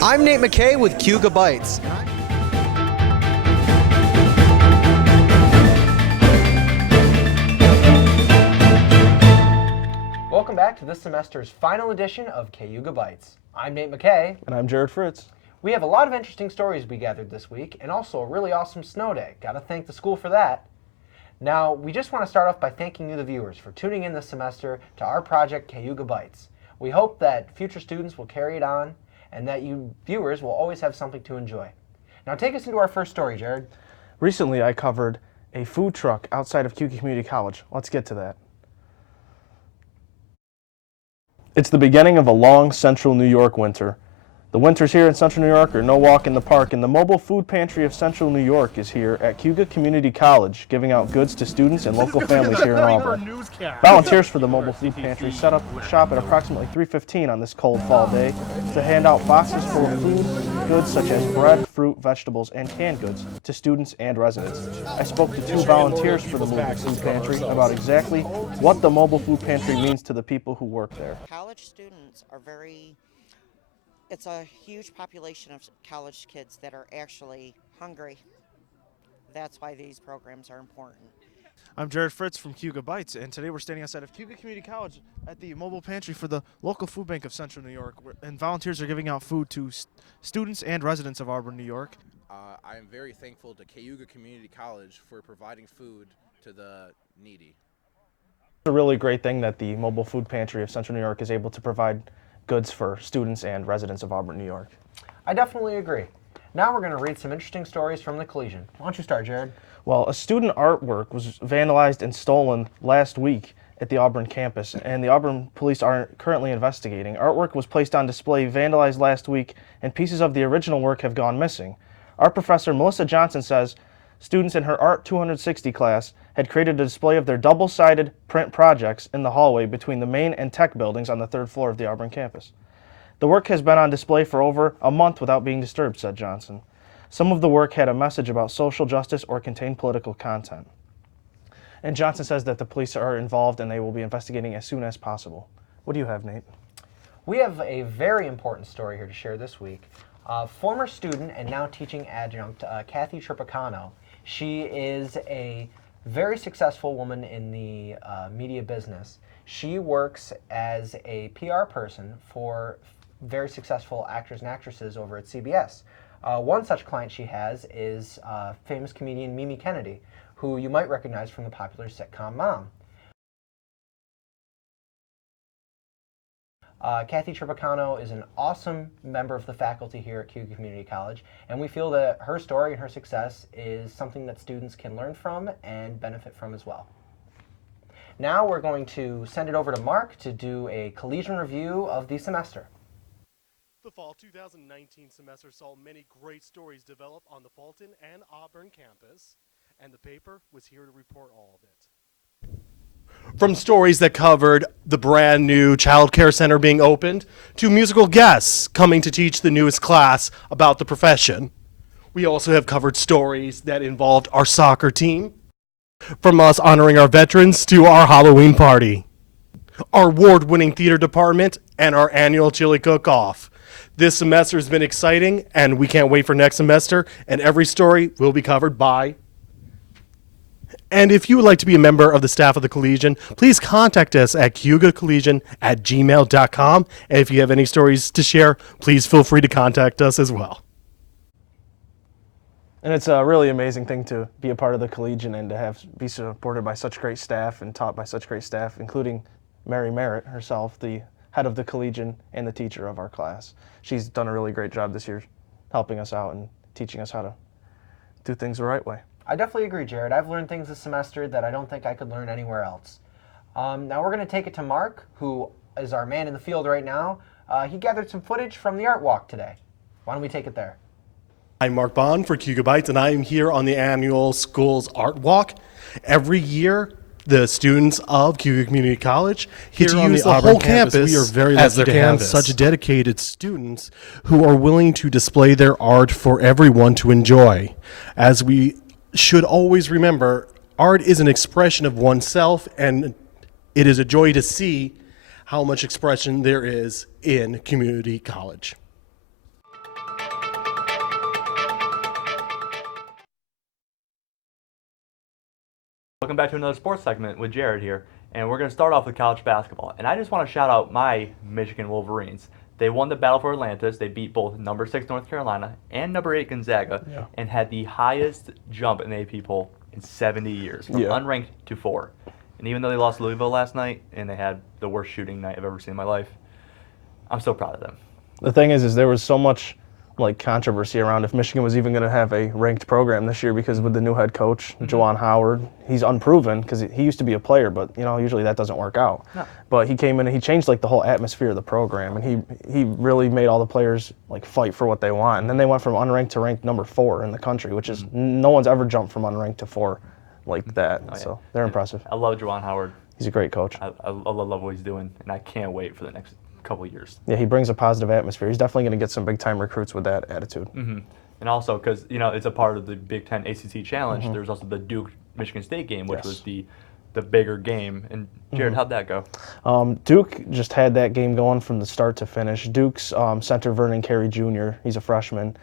I'm Nate McKay with Cayuga Bytes. Welcome back to this semester's final edition of Cayuga Bytes. I'm Nate McKay. And I'm Jared Fritz. We have a lot of interesting stories we gathered this week, and also a really awesome snow day. Gotta thank the school for that. Now, we just want to start off by thanking you, the viewers, for tuning in this semester to our project, Cayuga Bytes. We hope that future students will carry it on, and that you viewers will always have something to enjoy. Now, take us into our first story, Jared. Recently, I covered a food truck outside of Cayuga Community College. Let's get to that. It's the beginning of a long central New York winter. The winters here in central New York are no walk in the park, and the mobile food pantry of central New York is here at Cayuga Community College, giving out goods to students and local families here in Auburn. Volunteers for the mobile food pantry set up shop at approximately 3:15 on this cold fall day to hand out boxes full of food, goods such as bread, fruit, vegetables, and canned goods to students and residents. I spoke to two volunteers for the mobile food pantry about exactly what the mobile food pantry means to the people who work there. College students are it's a huge population of college kids that are actually hungry. That's why these programs are important. I'm Jared Fritz from Cayuga Bytes, and today we're standing outside of Cayuga Community College at the mobile pantry for the local food bank of Central New York, and volunteers are giving out food to students and residents of Auburn, New York. I am very thankful to Cayuga Community College for providing food to the needy. It's a really great thing that the mobile food pantry of Central New York is able to provide goods for students and residents of Auburn, New York. I definitely agree. Now we're going to read some interesting stories from the Collegian. Why don't you start, Jared? Well, a student artwork was vandalized and stolen last week at the Auburn campus, and the Auburn police are currently investigating. Artwork was placed on display vandalized last week, and pieces of the original work have gone missing. Art professor Melissa Johnson says students in her Art 260 class had created a display of their double-sided print projects in the hallway between the main and tech buildings on the third floor of the Auburn campus. The work has been on display for over a month without being disturbed, said Johnson. Some of the work had a message about social justice or contained political content. And Johnson says that the police are involved and they will be investigating as soon as possible. What do you have, Nate? We have a very important story here to share this week. Former student and now teaching adjunct, Kathy Tripicano. She is a very successful woman in the media business. She works as a PR person for very successful actors and actresses over at CBS. One such client she has is famous comedian Mimi Kennedy, who you might recognize from the popular sitcom Mom. Kathy Tripicano is an awesome member of the faculty here at Cayuga Community College, and we feel that her story and her success is something that students can learn from and benefit from as well. Now we're going to send it over to Mark to do a Collegian review of the semester. The fall 2019 semester saw many great stories develop on the Fulton and Auburn campus, and the paper was here to report all of it. From stories that covered the brand new child care center being opened to musical guests coming to teach the newest class about the profession. We also have covered stories that involved our soccer team, from us honoring our veterans to our Halloween party, our award-winning theater department, and our annual chili cook-off. This semester has been exciting, and we can't wait for next semester, and every story will be covered by. And if you would like to be a member of the staff of the Collegian, please contact us at cayugacollegian@gmail.com. And if you have any stories to share, please feel free to contact us as well. And it's a really amazing thing to be a part of the Collegian and to be supported by such great staff and taught by such great staff, including Mary Merritt herself, the head of the Collegian and the teacher of our class. She's done a really great job this year helping us out and teaching us how to do things the right way. I definitely agree, Jared. I've learned things this semester that I don't think I could learn anywhere else. Now we're going to take it to Mark, who is our man in the field right now. He gathered some footage from the art walk today. Why don't we take it there? I'm Mark Bond for Cayuga Bytes, and I am here on the annual school's art walk. Every year, the students of Cayuga Community College get to use the whole campus as they have such dedicated students who are willing to display their art for everyone to enjoy. As we should always remember, art is an expression of oneself, and it is a joy to see how much expression there is in community college. Welcome back to another sports segment with Jared here. And we're going to start off with college basketball. And I just want to shout out my Michigan Wolverines. They won the Battle for Atlantis. They beat both number 6 North Carolina and number 8 Gonzaga and had the highest jump in the AP poll in 70 years, from unranked to 4. And even though they lost Louisville last night and they had the worst shooting night I've ever seen in my life, I'm so proud of them. The thing is there was so much controversy around if Michigan was even going to have a ranked program this year, because with the new head coach, Juwan Howard, he's unproven because he used to be a player, but usually that doesn't work out. No. But he came in and he changed the whole atmosphere of the program, and he really made all the players fight for what they want. And then they went from unranked to ranked number 4 in the country, which is no one's ever jumped from unranked to 4 like that. Oh, yeah. So they're impressive. I love Juwan Howard. He's a great coach. I love what he's doing, and I can't wait for the next couple of years. Yeah, he brings a positive atmosphere. He's definitely going to get some big-time recruits with that attitude. And also, because it's a part of the Big Ten ACC Challenge, there's also the Duke-Michigan State game, which was the bigger game. And Jared, how'd that go? Duke just had that game going from the start to finish. Duke's center Vernon Carey Jr., he's a freshman.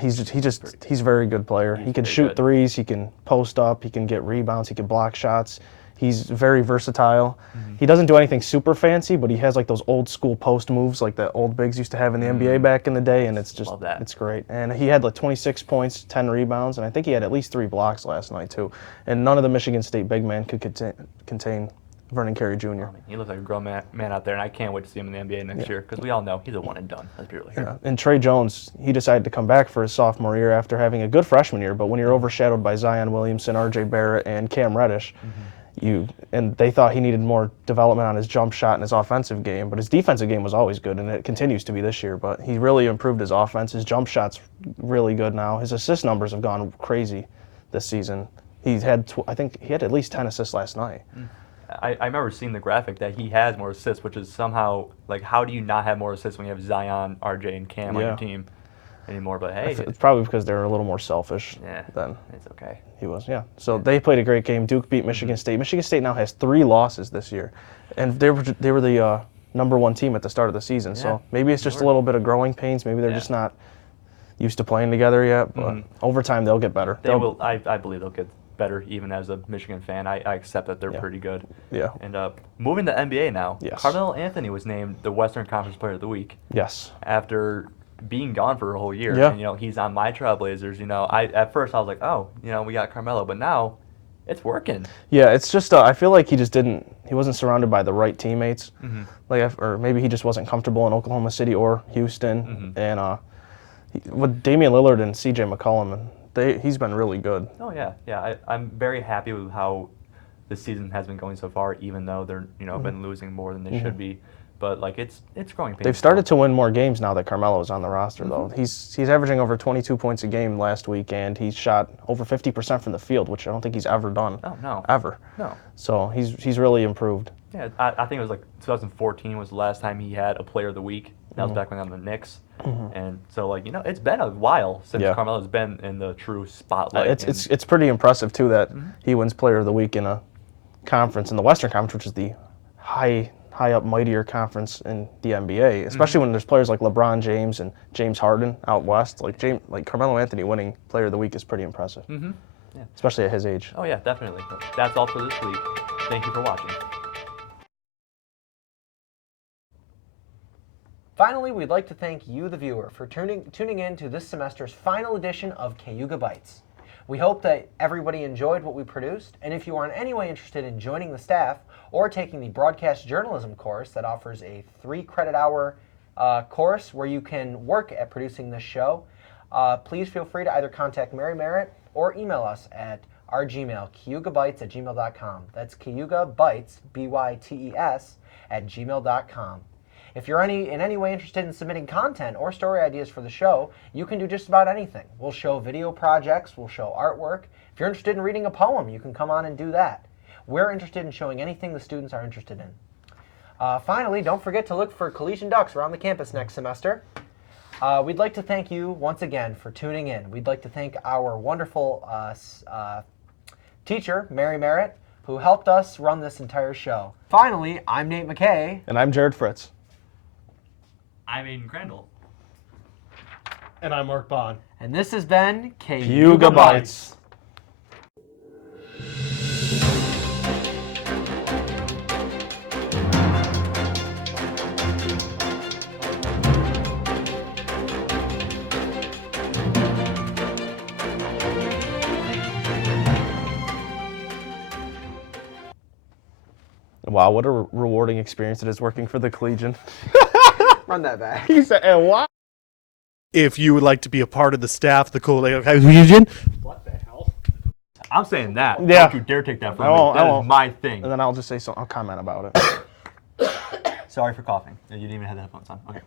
He's a very good player. He can shoot threes, he can post up, he can get rebounds, he can block shots. He's very versatile. He doesn't do anything super fancy, but he has those old school post moves like the old bigs used to have in the NBA back in the day, and it's great. And he had 26 points, 10 rebounds, and I think he had at least 3 blocks last night too. And none of the Michigan State big men could contain Vernon Carey Jr. He looks like a grown man out there, and I can't wait to see him in the NBA next year, because we all know he's a one and done. Let's be real here. Yeah. And Trey Jones, he decided to come back for his sophomore year after having a good freshman year, but when you're overshadowed by Zion Williamson, R.J. Barrett, and Cam Reddish, and they thought he needed more development on his jump shot and his offensive game, but his defensive game was always good, and it continues to be this year. But he really improved his offense. His jump shot's really good now. His assist numbers have gone crazy this season. I think he had at least 10 assists last night. I remember seeing the graphic that he has more assists, which is somehow how do you not have more assists when you have Zion, RJ, and Cam on your team anymore? But hey, it's probably because they're a little more selfish than it's okay. He was. So they played a great game. Duke beat Michigan State. Michigan State now has 3 losses this year, and they were the number 1 team at the start of the season. So maybe it's just a little bit of growing pains. Maybe they're just not used to playing together yet. But over time they'll get better. They will. I believe they'll get better. Even as a Michigan fan, I accept that they're pretty good. Yeah. And moving to NBA now. Yes. Carmelo Anthony was named the Western Conference Player of the Week. Yes. After being gone for a whole year. Yeah. And, he's on my Trailblazers. At first I was like, oh, we got Carmelo, but now it's working. Yeah, it's just I feel like he wasn't surrounded by the right teammates. Or maybe he just wasn't comfortable in Oklahoma City or Houston. And with Damian Lillard and CJ McCollum, he's been really good. Oh yeah. I'm very happy with how the season has been going so far, even though they're been losing more than they should be. But it's growing pains. They've started to win more games now that Carmelo's on the roster, though. He's averaging over 22 points a game last week, and he shot over 50% from the field, which I don't think he's ever done. Oh no. Ever. No. So he's really improved. Yeah, I think it was 2014 was the last time he had a Player of the Week. That was back when on the Knicks, and so it's been a while since Carmelo's been in the true spotlight. It's pretty impressive too that he wins Player of the Week in a conference, in the Western Conference, which is the high up, mightier conference in the NBA, especially when there's players like LeBron James and James Harden out west. Carmelo Anthony winning Player of the Week is pretty impressive, especially at his age. Oh yeah, definitely. That's all for this week. Thank you for watching. Finally, we'd like to thank you, the viewer, for tuning in to this semester's final edition of Cayuga Bytes. We hope that everybody enjoyed what we produced, and if you are in any way interested in joining the staff or taking the broadcast journalism course that offers a 3-credit-hour course where you can work at producing this show, please feel free to either contact Mary Merritt or email us at our Gmail, cayugabytes@gmail.com. That's Cayuga Bytes, B-Y-T-E-S, @gmail.com. If you're in any way interested in submitting content or story ideas for the show, you can do just about anything. We'll show video projects, we'll show artwork. If you're interested in reading a poem, you can come on and do that. We're interested in showing anything the students are interested in. Finally, don't forget to look for Collegian Ducks around the campus next semester. We'd like to thank you once again for tuning in. We'd like to thank our wonderful teacher, Mary Merritt, who helped us run this entire show. Finally, I'm Nate McKay. And I'm Jared Fritz. I'm Aiden Crandall. And I'm Mark Bond. And this has been Cayuga Bytes. Wow, what a rewarding experience it is working for the Collegian. Run that back. He said, and what? If you would like to be a part of the staff, the Cayuga Collegian. What the hell? I'm saying that. Yeah. Don't you dare take that from I me. won't, I That is won't. my thing. And then I'll just say something. I'll comment about it. Sorry for coughing. You didn't even have the headphones on. Okay.